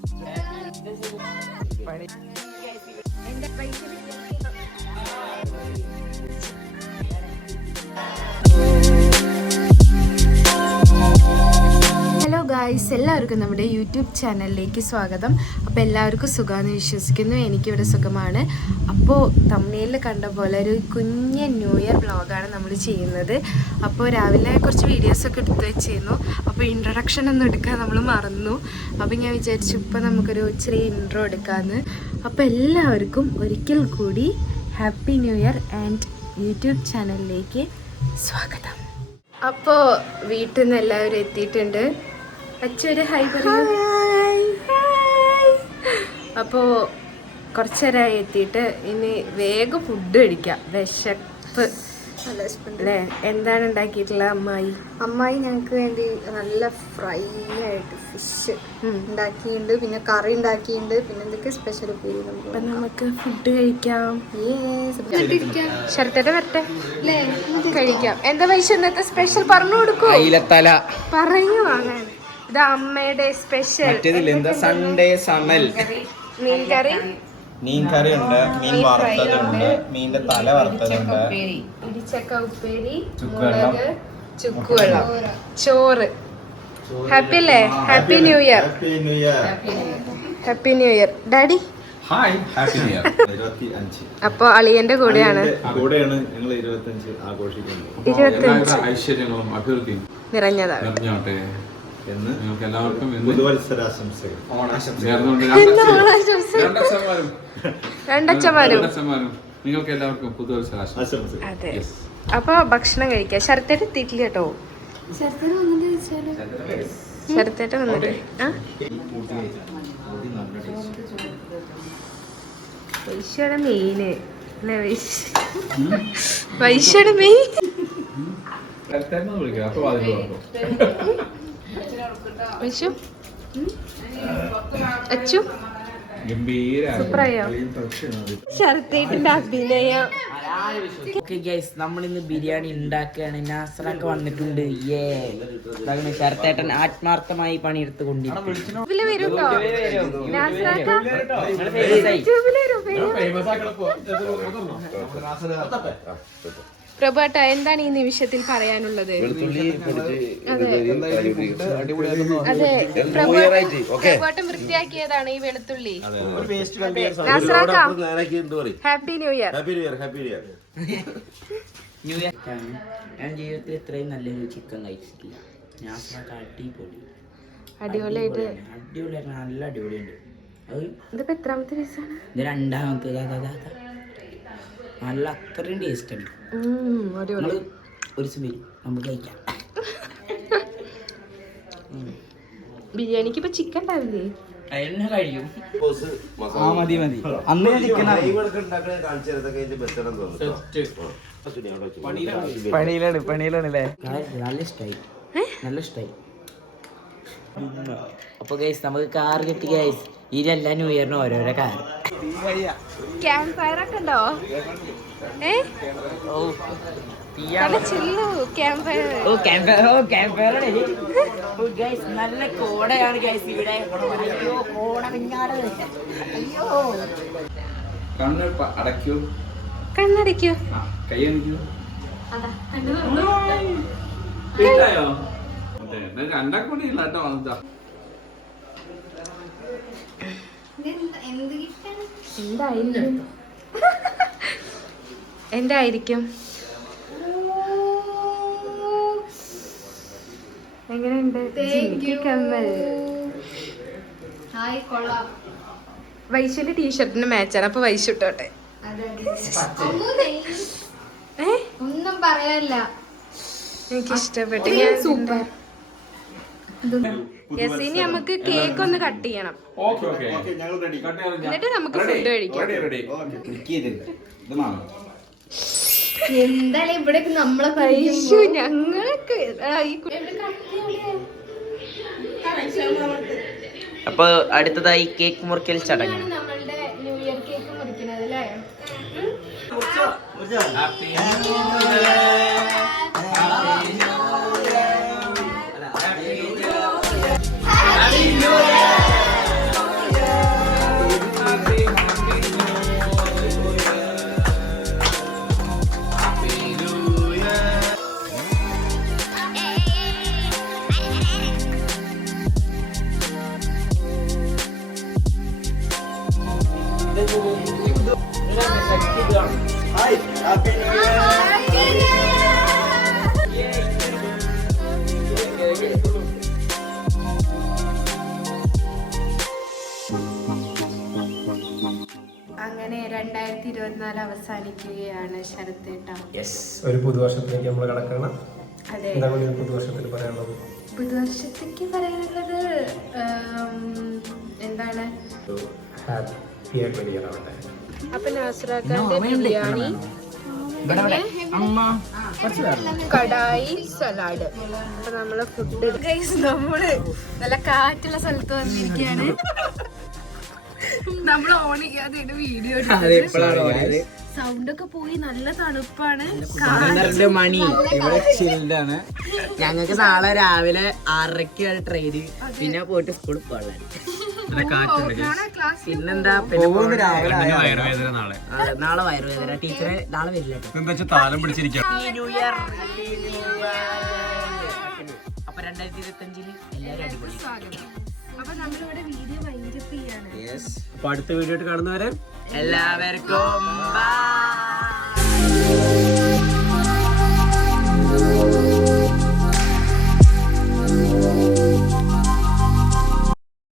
Hello guys, എല്ലാവർക്കും നമ്മുടെ YouTube ചാനലിലേക്ക് സ്വാഗതം. അപ്പോൾ എല്ലാവർക്കും സുഖമാണെന്ന് വിശ്വസിക്കുന്നു. എനിക്കിവിടെ സുഖമാണ്. അപ്പോൾ തമിഴിൽ കണ്ട പോലെ ഒരു കുഞ്ഞ് ന്യൂ ഇയർ വ്ളോഗാണ് നമ്മൾ ചെയ്യുന്നത്. അപ്പോൾ രാവിലെ കുറച്ച് വീഡിയോസൊക്കെ എടുത്ത് വെച്ചിരുന്നു. അപ്പോൾ ഇൻട്രൊഡക്ഷൻ ഒന്നും എടുക്കാൻ നമ്മൾ മറന്നു. അപ്പോൾ ഞാൻ വിചാരിച്ചു ഇപ്പോൾ നമുക്കൊരു ചെറിയ ഇൻട്രോ എടുക്കാമെന്ന്. അപ്പോൾ എല്ലാവർക്കും ഒരിക്കൽ കൂടി happy new year and YouTube ചാനലിലേക്ക് സ്വാഗതം. അപ്പോൾ വീട്ടിൽ നിന്ന് എല്ലാവരും എത്തിയിട്ടുണ്ട്. അച്ഛൊരു ഹായ് പറയൂ. അപ്പോൾ കുറച്ച് നേരമായി എത്തിയിട്ട് ഇനി വേഗം ഫുഡ് കഴിക്കാം. വിശപ്പ് അല്ലേ? എന്താണ് ഉണ്ടാക്കിയിട്ടുള്ളത് അമ്മായി? ഞങ്ങൾക്ക് വേണ്ടി നല്ല ഫ്രൈ ആയിട്ട് ഫിഷ് ഉണ്ടാക്കിയിട്ടുണ്ട്, പിന്നെ കറി ഉണ്ടാക്കിയിട്ടുണ്ട്, പിന്നെ എന്തൊക്കെ സ്പെഷ്യൽ ഉപ്പേരി. അപ്പം നമുക്ക് ഫുഡ് കഴിക്കാം. ശരത്തേട്ട വരട്ടെ അല്ലേ? കഴിക്കാം. എന്താ പൈസ ഇന്നത്തെ സ്പെഷ്യൽ പറഞ്ഞു കൊടുക്കൂ. പറയൂ വാങ്ങാൻ. ഇത് അമ്മയുടെ സ്പെഷ്യൽ സൺഡേ സമൽ മീൻ കറി ഉണ്ട്, മീൻ വറുത്തതുണ്ട്, മീനിന്റെ തല വറുത്തതുണ്ട്, ഇടിച്ചക്ക ഉപ്പേരി, മുളക്, ചുക്കുവെള്ളം, ചോറ്. ഹാപ്പി അല്ലേ? Happy new year. Happy new year daddy. Hi, happy new year. 25 അപ്പൊ അളിയന്റെ കൂടെയാണ് ഞങ്ങൾ 25 ആഘോഷിക്കുന്നത്. 25 ഐശ്വര്യങ്ങളും അഭിവൃദ്ധിയും നിറഞ്ഞതാണ് നിറഞ്ഞോട്ടെ എന്ന് നിങ്ങൾക്ക് എല്ലാവർക്കും പുതുവത്സരാശംസകൾ. രണ്ടച്ഛന്മാരും നിങ്ങൾക്ക് എല്ലാവർക്കും പുതുവത്സരാശംസകൾ. അതെ. അപ്പൊ ഭക്ഷണം കഴിക്കാം. ശരത്തേട്ട് എത്തിയിട്ടില്ല കേട്ടോ. ശരത്തേട്ട് വന്നിട്ട് വൈശ്യയുടെ മെയിന് അല്ലേ? വൈശ്യയുടെ മെയിൻ വിഷു അച്ചു സൂപ്പറായോ? ശരത്തേട്ടിന്റെ അഭിനയം. നമ്മളിന്ന് ബിരിയാണി ഉണ്ടാക്കുകയാണ്. നാസറൊക്കെ വന്നിട്ടുണ്ട്. ശരത്തേട്ടൻ ആത്മാർത്ഥമായി പണിയെടുത്ത് കൊണ്ടിരിക്കുന്നു. പ്രഭുട്ട, എന്താണ് ഈ നിമിഷത്തിൽ പറയാനുള്ളത്? അതെ, പ്രഭുട്ടം വൃത്തിയാക്കിയതാണ് ഈ വെളുത്തുള്ളി. Happy new year. New year ഞാൻ ജീവിതത്തിൽ ഇത്രയും നല്ലൊരു ചിക്കൻ കഴിച്ചിട്ടില്ല. നാസറൊക്കെ അടിപൊളിയായിട്ട് നല്ല അടിപൊളിയുണ്ട്. അത് ഇതിപ്പോ എത്രാമത്തെ പീസാണ്? ഇത് രണ്ടാമത്തെ. നല്ല അത്രയും ടേസ്റ്റ് ഉണ്ട്. ഒരു സമയം നമുക്ക് കഴിക്കാം. ബിരിയാണിക്ക് ഇപ്പൊ ചിക്കൻ ഉണ്ടാവില്ലേ? അതിനെ കഴിയും. മതി അന്ന് ചിക്കൻ പണിയിലാണല്ലേ. നല്ല ഇഷ്ടമായി, നല്ല ഇഷ്ടമായി. അപ്പൊ ഗൈസ് നമുക്ക് കാർ കിട്ടി ഗൈസ്. ഇതിലെല്ലാ ന്യൂ ഇയറിനും ഓരോരോ കാർ. ക്യാമ്പ് ഫയർ ഒക്കെ ഉണ്ടോ? നല്ല കോടയാണ് ഗൈസ് ഇവിടെ. അടയ്ക്കൂ, കണ്ണടയ്ക്കൂ, കൈ അണിക്കൂ. രണ്ടാക്കൂടിയില്ല കേട്ടോ. എന്തായിരിക്കും? എങ്ങനെയുണ്ട്? വൈശുവിന്റെ ടീഷർട്ടിന് മാച്ചാണ്. അപ്പൊ വൈശു ഇട്ടോട്ടെ. ഒന്നും പറയാനില്ല, എനിക്ക് ഇഷ്ടപ്പെട്ടു. ഞാൻ സൂപ്പർ. ഇനി നമുക്ക് കേക്ക് ഒന്ന് കട്ട് ചെയ്യണം, എന്നിട്ട് നമുക്ക് ഫുഡ് കഴിക്കാം. എന്തായാലും ഇവിടെ നമ്മളെ വൈശു ഞങ്ങൾക്ക് അപ്പൊ അടുത്തതായി കേക്ക് മുറിക്കൽ ചടങ്ങ്. നമ്മളുടെ ന്യൂ ഇയർ കേക്ക് മുറിക്കുന്നത് അല്ലേ? അങ്ങനെ 2024 അവസാനിക്കുകയാണ് ശരത്തേട്ടാ. ഒരു പുതുവർഷത്തിലേക്ക് നമ്മൾ കടക്കണം. അതെ, എന്താണ് ഒരു പുതുവർഷത്തിൽ പറയാനുള്ളത്? പുതുവർഷത്തേക്ക് പറയാനുള്ളത് എന്താണ്? ഹാപ്പി ആയിട്ട് ഇയർ ആവട്ടെ. അപ്പൊ നാസുറാക്കാന്റെ ബിരിയാണി, കടായി, സലാഡ്. അപ്പൊ നമ്മള് ഫുഡ് നമ്മള് നല്ല കാറ്റുള്ള സ്ഥലത്ത് വന്നിരിക്കുകയാണ്. നമ്മൾ ഓൺ ചെയ്യാതെ വീഡിയോ സൗണ്ട് ഒക്കെ പോയി. നല്ല തണുപ്പാണ്. മണി ഇവിടെ ചില്ലാണ്. ഞങ്ങൾക്ക് നാളെ രാവിലെ 6:30 ട്രെയിന്, പിന്നെ പോയിട്ട് സ്കൂളിൽ പോകാൻ. പിന്നെന്താ നാളെ വയറുവേദന. ടീച്ചറെ നാളെ വരില്ല. New year. അപ്പൊ 2025 എല്ലാവരും അടിപൊളി. അപ്പൊ നമ്മളിവിടെ വീഡിയോ വൈൻഡപ്പ് ചെയ്യാണ്. അപ്പൊ അടുത്ത വീഡിയോ ആയിട്ട് കാണുന്നവരെ എല്ലാവർക്കും ബൈ.